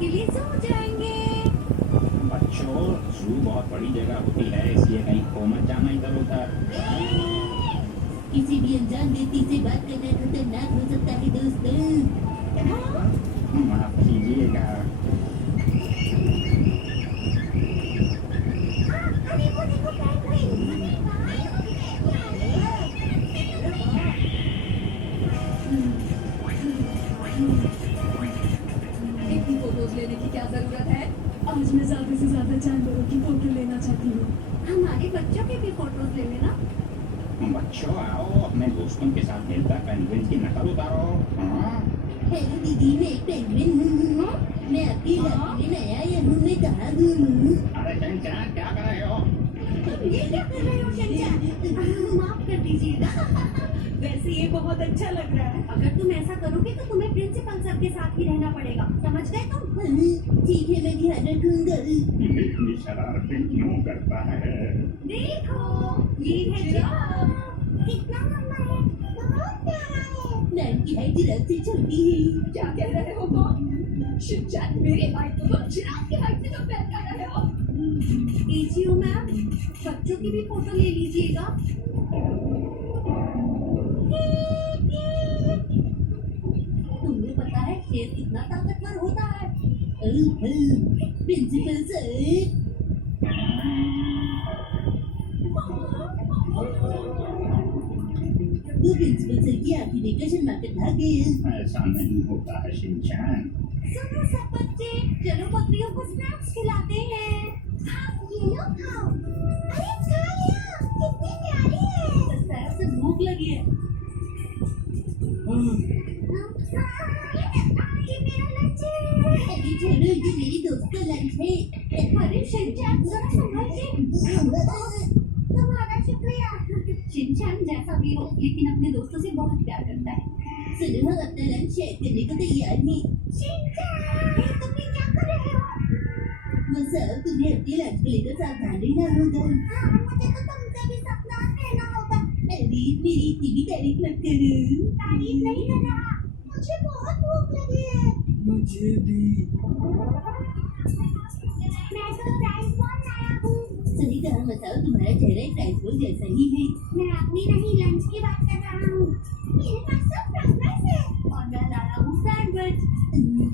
के लिए जू जाएंगे। बच्चों, जू बहुत बड़ी जगह होती है, इसलिए कहीं खो मत जाना इधर उधर। किसी भी अनजान व्यक्ति से बात करना खतरनाक हो सकता है दोस्तों। माफ कीजिएगा। अरे वो देखो पेंगुइन। इतनी फोटोज लेने की क्या जरूरत है? आज मैं ज्यादा से ज्यादा जानवरों की फोटो लेना चाहती हूँ। हमारे बच्चों के भी फोटोज ले लेना। बच्चों आओ, अपने दोस्तों के साथ मिलकर पेंगुइन की नकल उतारो। हाँ? हेलो दीदी, मैं एक पेंगुइन हूँ। मैं आपकी इलाके में आया हूँ। मैं कहाँ घूमूं? अरे चंचल, क्या कर रहे हो? ये क्या कर रहे हो शंकर? माफ कर दीजिएगा। वैसे ये बहुत अच्छा लग रहा है। अगर तुम ऐसा करोगे तो तुम्हें प्रिंसिपल सर के साथ ही रहना पड़ेगा, समझ गए तुम? ठीक है, मैं ध्यान रखूंगा। इतनी शरारतें क्यों करता है? देखो ये है जिराफ। कितना लंबा है, बहुत प्यारा है। मैम की हाइट जिराफ से छोटी है। क्या कह रहे हो तुम? शिनचैन मेरी हाइट को तुम जिराफ की हाइट से कंपेयर कर रहे हो? एजीओ मैम, बच्चों की भी फोटो ले लीजिएगा। तुम्हें पता है शेर कितना ताकतवर होता है? प्रिंसिपल सर, वो प्रिंसिपल सर की आंखें देखकर शर्मा कर भाग गए। ऐसा नहीं होता है शिनचैन। सुनो सब बच्चे, चलो बकरियों को स्नैक्स खिलाते हैं। हाँ, ये लो खाओ। अरे खा लिया, कितनी प्यारी है। सर से भूख लगी है। ये मेरा लंच है। अभी छोड़ो, ये मेरी दोस्त का लंच है। अरे शिनचैन, जरा संभल के। तुम्हारा शुक्रिया। शिनचैन जैसा भी हो, लेकिन अपने दोस्तों से बहुत प्यार करता है। सुनो, हम अपना लंच शेयर करने को तैयार हैं। शिनचैन, तुम ये क्या कर रहे हो? वो सब तुम्हें अपने लंच को लेकर सावधान रहना होगा। हाँ, मुझे तो तुमसे भी सावधान रहना होगा। अरे मेरी इतनी भी तारीफ मत करो। तारीफ नहीं कर रहा, मुझे बहुत भूख लगी है। मुझे भी। मैं तो राइस बॉल लाया हूँ। सही कहा मसाओ, तुम्हारा चेहरा एक राइस बॉल जैसा ही है। मैं अपनी नहीं लंच की बात कर रहा हूँ। मेरे पास सब फ्राइड राइस है और मैं लाया हूँ सैंडविच।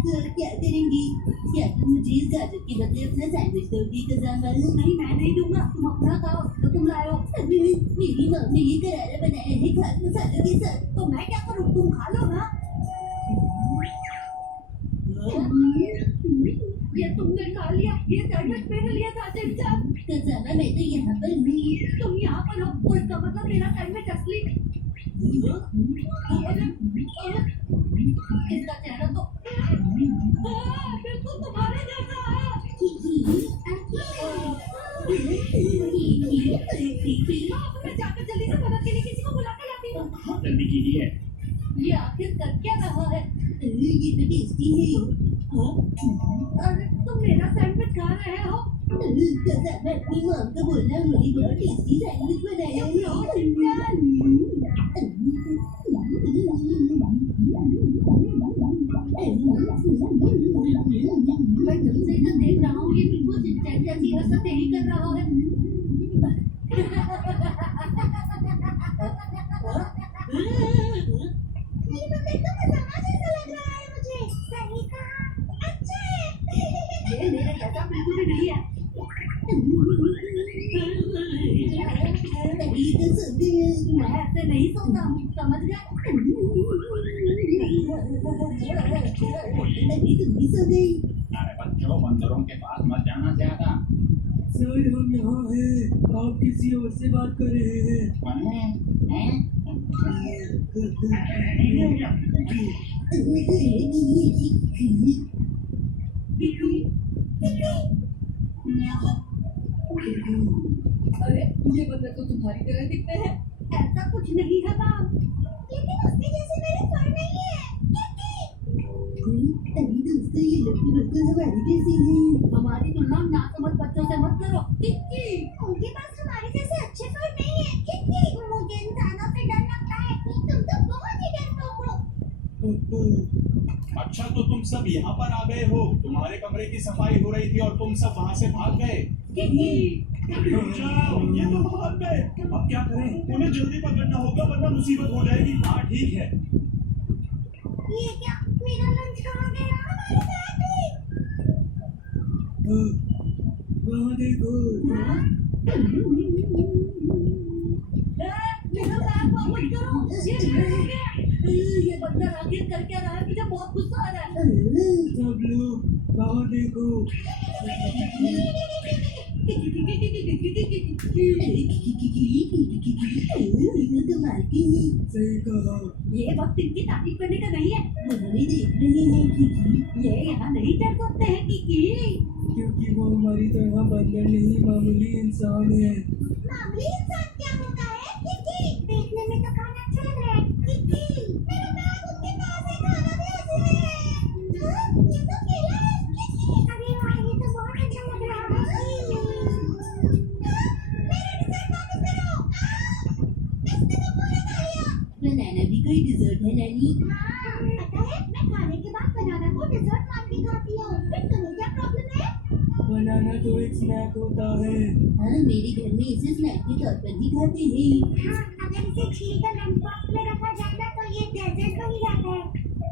तो अब क्या करेंगी? क्या तुम मुझे इस गाजर के बदले अपना सैंडविच दोगी कसम? नहीं, मैं नहीं दूंगा, तुम अपना खाओ तो तुम लाओ। मेरी माँ ने ये करारा बनाया है खास मसालों के साथ। तो मैं क्या करूँ, तुम खा लो ना। ये तुमने खा लिया, ये सैंडविच मैंने लिया था शिनचैन। कसामा, मैं तो यहाँ पर हूँ। तुम यहाँ पर हो, तो इसका मतलब मेरा सैंडविच असली। इसका चेहरा तो बिल्कुल तुम्हारे जैसा है। मैं जाकर जल्दी से मदद के लिए किसी को बुला कर लाती हूँ। हाँ, जल्दी कीजिए। ये आखिर कर क्या रहा है? ये तो टेस्टी है। अरे तुम मेरा सैंडविच खा रहे हो? कसामा, अपनी माँ को बोलना मुझे बहुत टेस्टी सैंडविच बनाया है। मैं तुमसे तो देख रहा हूँ, ये बिल्कुल शिनचैन जैसी हरकत नहीं कर रहा है। ये तो एकदम मजाक जैसा लग रहा है मुझे। सही कहा, अच्छा है। ये मेरे जैसा बिल्कुल भी नहीं है। अभी तो सोते हैं। मैं ऐसे नहीं सोता हूँ, समझ गए? अभी तुम भी सो गई। अरे बच्चों, बंदरों के पास मत जाना ज्यादा। सर, हम यहाँ हैं। आप किसी और से बात कर रहे हैं। अरे ये बंदर तो तुम्हारी तरह दिखते हैं। ऐसा कुछ नहीं है मैम, लेकिन उसके जैसे मेरे सर नहीं है। अरे दोस्तों, ये लोग तो बिल्कुल हमारी जैसे हैं। हमारी तुलना नासमझ बच्चों से मत करो। किक्की, उनके पास हमारे जैसे अच्छे फल नहीं है। कितनी मुझे इंसानों से डर लगता है। तुम तो बहुत ही डरपोक हो। अच्छा तो तुम सब यहाँ पर आ गए हो। तुम्हारे कमरे की सफाई हो रही थी और तुम सब वहाँ से भाग गए। रुक जाओ, ये तो भाग गए। अब क्या करें? उन्हें जल्दी पकड़ना होगा वरना मुसीबत हो जाएगी। हाँ ठीक है। ये क्या, मेरा लंच कहाँ गया? हमारे बैग भी। वहाँ देखो। मेरा बैग वापस करो। ये बंदा आखिर कर क्या रहा है? मुझे बहुत गुस्सा आ रहा है। सब लोग वहाँ देखो। कमाल की है। सही कहा। ये वक्त इनकी तारीफ करने का नहीं है। हमें देख रहे हैं कि ये यहाँ नहीं चढ़ सकते हैं कि क्योंकि वो हमारी तरह बंदर नहीं, मामूली इंसान है। मामूली इंसान क्या होता है? किकी, देखने में तो खाना अच्छा लग रहा है। किकी, मेरा बैग उसके पास है, खाना भी उसी में है। हाँ, ये तो केला है। किकी, अरे वाह, ये तो बहुत अच्छा लग रहा है। मेरा डिज़र्ट वापस करो। इसने तो पूरा खा लिया। बनाना भी कोई डिजर्ट है नानी। हाँ, पता है, मैं खाने के बाद बनाना को डिज़र्ट मान के खाती हूँ। फिर तुम्हें क्या प्रॉब्लम है? बनाना तो एक स्नैक होता है। हाँ, मेरे घर में इसे स्नैक के तौर पर भी खाते हैं। हाँ, अगर इसे छील कर लंच बॉक्स में रखा जाता तो ये डेजर्ट बन जाता है।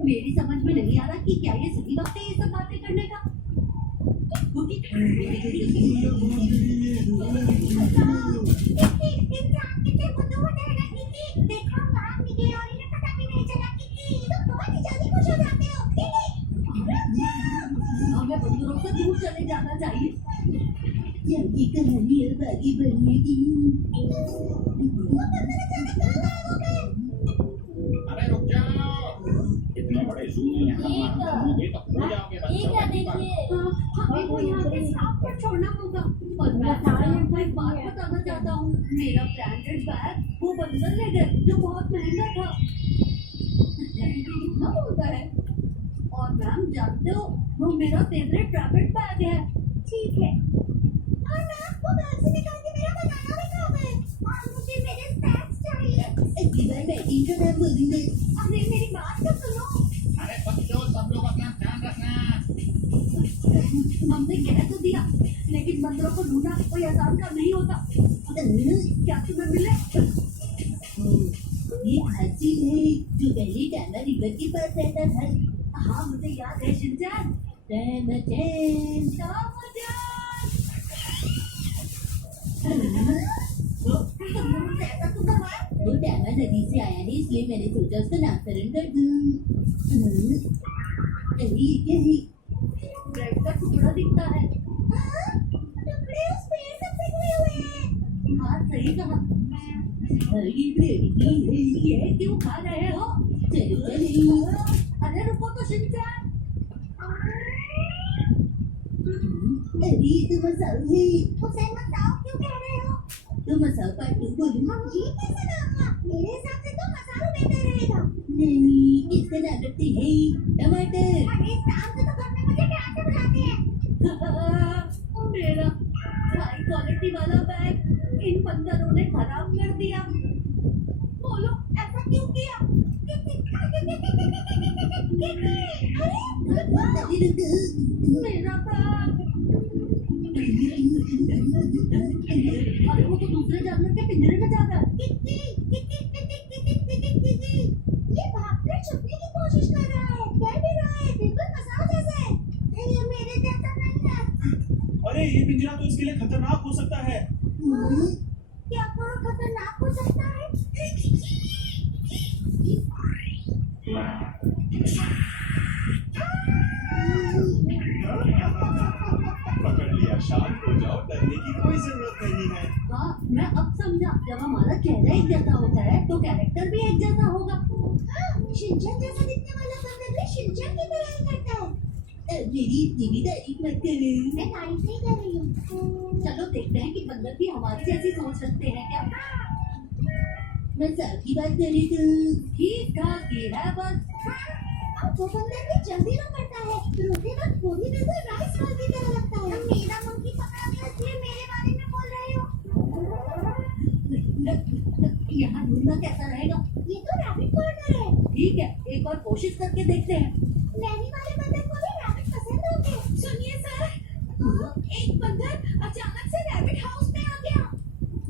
मेरी समझ में नहीं आ रहा कि क्या ये सही वक्त है ये सब बातें करने का। इंसान कितने बुद्धू होते हैं ना किकी। देखो बाहर निकले और इन्हें पता भी नहीं चला किकी। तुम बहुत ही जल्दी खुश हो जाते हो किकी। हमें बंदरों से दूर चले जाना चाहिए। ये कहानी अब आगे बढ़ेगी। अरे रुक जाओ, इतने बड़े जू में यहाँ मार घूमोगे तो खो जाओगे बच्चों। हमें को यहाँ के स्टाफ पर छोड़ना होगा। और मैं आपको एक बात बताना चाहता हूँ। मेरा ब्रांडेड बैग वो बंदर ले गए जो बहुत महंगा था। कितना बोलता है? और मैम जानते हो वो मेरा फेवरेट रैबिट बैग है। ठीक है। और मैं आपको बैग से निकाल के मेरा बनाना भी खा गए। और मुझे मेरे स्नैक्स चाहिए। अगली बार बैटिंग का नाम बोलूंगा। अरे मेरी बात तो सुनो। अरे बच्चों, सब लोग अपना ध्यान रखना। हमने कह तो दिया लेकिन बंदरों को ढूंढना कोई आसान काम नहीं होता। क्या तुम्हें मिले? ये हाथी है जो पहले टाना रिवर के पास रहता था। हाँ मुझे याद है शिनचैन। टैमचैन, वो टैमा नदी से आया है इसलिए मैंने सोचा उसका नामकरण कर दूं। अरे ये क्या है? ब्रेड का टुकड़ा दिखता है। टुकड़े उस पेड़ से पिघले हुए हैं। हाँ सही कहा। हरी ब्रेड की है। ये क्यों खा रहे हो? चलो चलो। अरे रुको तो शिनचैन। अरे ये तो मसाओ है। उसे मसाओ क्यों कह रहे हो? तो मसाओ पार्ट 2 बोलूं? ये कैसा नाम हुआ? मेरे हिसाब से तो मसाला बेहतर रहेगा। नहीं इसका नाम रखते हैं टमाटर। अरे इस नाम से तो घर में मुझे प्यार से बुलाते हैं। मेरा हाई क्वालिटी वाला बैग इन बंदरों ने खराब कर दिया। बोलो ऐसा क्यों किया? मेरा बैग। अरे वो तो दूसरे जानवर के पिंजरे में जा रहा है। ये भागकर छुपने की कोशिश कर रहा है। डर भी रहा है, बिल्कुल मसाओ जैसे। ये मेरे जैसा नहीं है। अरे ये पिंजरा तो इसके लिए खतरनाक हो सकता है। क्या कोई खतरनाक हो सकता है? पकड़ लिया, शांत हो जाओ, डरने की कोई जरूरत नहीं है। हाँ मैं अब समझा। जब हमारा चेहरा एक जैसा होता है तो कैरेक्टर भी एक जैसा होगा। हाँ, शिनचैन जैसा दिखने वाला बंदर भी शिनचैन की तरह ही करता है। मेरी इतनी भी तारीफ मत करो। मैं तारीफ नहीं कर रही हूँ। चलो देखते हैं कि बंदर भी हमारी जैसी सोच रखते हैं क्या। मैं साफ की बात करें तो ठीक ठाक ही है बस। अब वो बंदर भी जल्दी ना करता है। रोते वक्त वो भी बिल्कुल राइस बॉल की तरह लगता है। मेरा मंकी पकड़ा गया इसलिए मेरे बारे में बोल रहे हो। यहाँ ढूंढना कैसा रहेगा? ये तो रैबिट कॉर्नर है। ठीक है एक और कोशिश कर करके देखते हैं। नैनी वाले बंदर को भी रैबिट पसंद होंगे। सुनिए सर, एक बंदर अचानक से रैबिट हाउस में आ गया।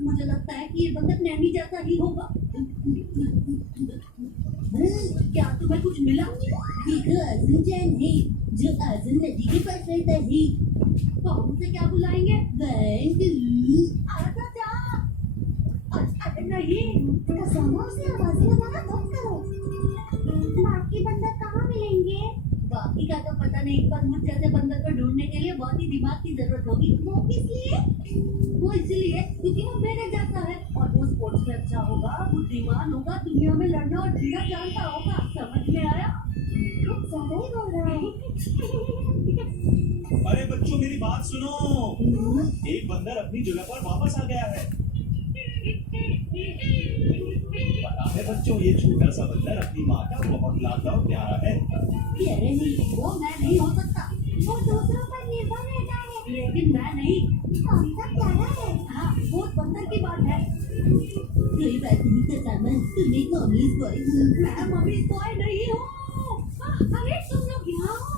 मुझे लगता है कि ये बंदर नैनी जैसा ही होगा। क्या तुम्हें कुछ मिला? देखो आज़म जान है जो आज़म नदी के पास रहता है। तो हम उसे क्या बुलाएंगे? 1 2 आजा जा। अरे नहीं, कसमों से आवाजें लगाना बंद करो। बाकी बंदर कहाँ मिलेंगे? बाकी का तो पता नहीं, पर मुझ जैसे बंदर को ढूंढने के लिए बहुत ही दिमाग की जरूरत होगी। वो किस लिए? वो इसलिए क्योंकि वो मेरे जैसा है और वो स्पोर्ट्स में अच्छा होगा, बुद्धिमान होगा, दुनिया में लड़ना और जीना जानता होगा। समझ में आया? कुछ ज्यादा ही बोल रहा है। अरे बच्चों मेरी बात सुनो, एक बंदर अपनी जगह पर वापस आ गया है। पता है बच्चों, ये छोटा सा बंदर अपनी माँ का बहुत लाडला और प्यारा है। अरे नहीं, वो मैं नहीं हो सकता। वो दूसरों पर निर्भर रहता है। लेकिन मैं नहीं। कौन सा प्यारा है? हाँ, वो बंदर की बात है। कोई बात नहीं कसामा, तुम्हें मम्मीज बॉय हूँ। मैं मम्मी बॉय नहीं हूँ। अरे तुम लोग यहाँ हो?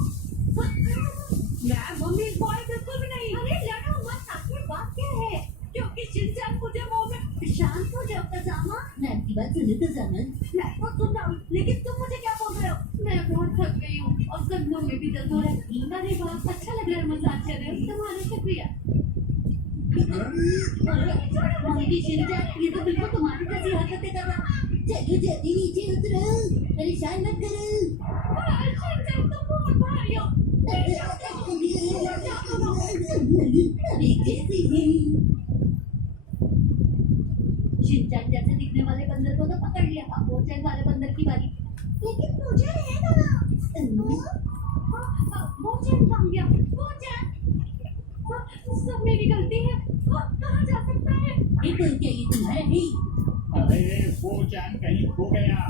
मैं मम्मी बॉय बिल्कुल भी नहीं। अरे लड़ो मत, आखिर बात क्या है? क्योंकि शिनचैन मुझे मुंह में शांत हो जाओ कसामा। मैं आपकी बात सुनो कसामा। मैं तो सुन रहा हूँ, लेकिन तुम मुझे क्या बोल रहे हो? मैं बहुत थक गई हूँ और कंधों में भी दर्द हो रहा है। अरे बहुत अच्छा लग रहा है मसाज कर रहे हो, तुम्हारा शुक्रिया। मोंकी शिनचैन, ये तो बिल्कुल तुम्हारी जैसी हरकतें कर रहा। चलो जल्दी नीचे उतरो, परेशान मत करो। शिनचैन तुम बहुत भारी हो। अब एक जैसी ही। शिनचैन जैसे दिखने वाले बंदर को तो पकड़ लिया, अब बोचैन वाले बंदर की बारी। लेकिन मुझे रहेगा। बोचैन कहाँ गया? बोचैन, सब मेरी गलती है। कहाँ जा सकता है? ये तो क्या ये तुम्हारा है? अरे वो चांद कहीं खो गया।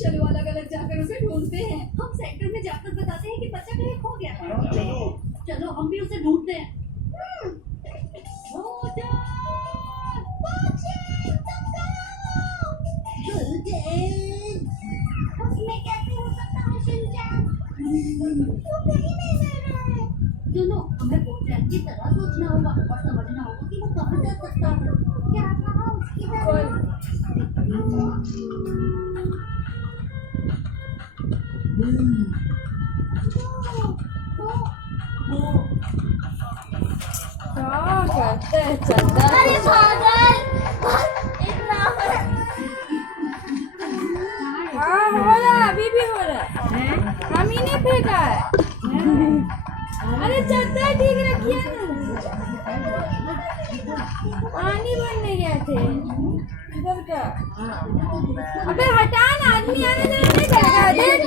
चलो अलग अलग जाकर उसे ढूंढते हैं। हम सेंटर में जाकर बताते हैं कि बच्चा कहीं खो गया। चलो चलो हम भी उसे ढूंढते हैं। बोचैन! बोचैन! उसमें कैसे हो सकता है शिनचैन? वो कहीं नहीं मिल रहा है। सुनो, हमें बोचैन की तरह सोचना होगा और समझना होगा कि वो कहाँ जा सकता है। क्या कहा उसकी तरह? क्या करते हैं चंदा? अरे पागल! इतना हाँ हो रहा है, अभी भी हो रहा है। हम ही ने फेंका है। अरे चद्दर ठीक रखिए ना। पानी भरने गए थे इधर का। अबे हटा ना, आदमी आने जाने नहीं करेगा। देख